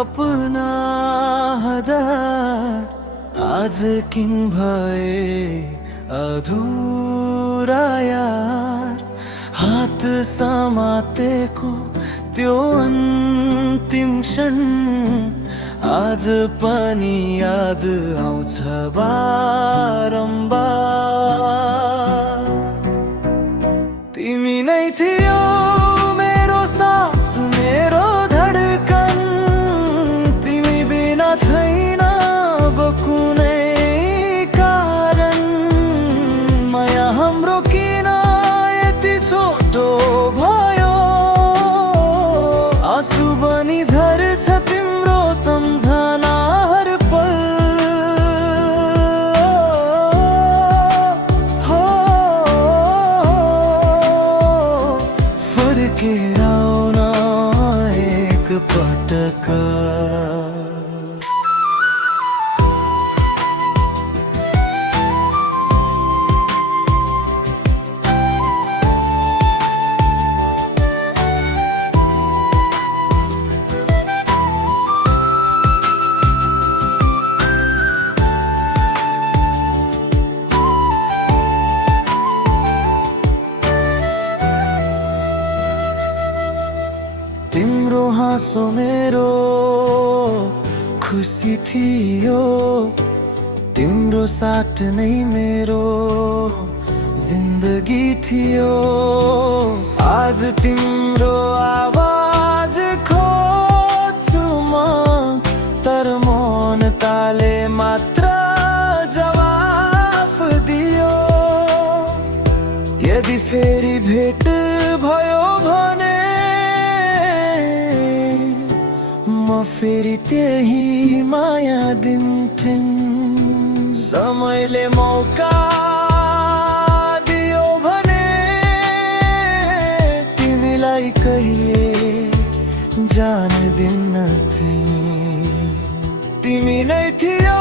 सपना हजार आज किन भए अधुरा यार। हात समातेको त्यो अन्तिम क्षण आज पनि याद आउँछ बारम्बार। तिमी नै थियौ मेरो सास मेरो धडकन, तिमी बिना छैन अब कुनै कारण। माया हाम्रो किन यति छोटो भयो, आँसु बनी झर्छ तिम्रो सम्झना हर पल। फर्केर आउन एक पटक। तिम्रो हाँसो मेरो खुसी थियो, तिम्रो साथ नै मेरो जिन्दगी थियो। आज तिम्रो आवाज खोज्छु म, तर मन ताले मात्र जवाफ दियो। यदि फेरि भेट भयो भने म फेरि त्यही माया दिन्थिन्। समयले मौका दियो भने तिमीलाई कहिले जान दिन्न थिएँ। तिमी नै थियौ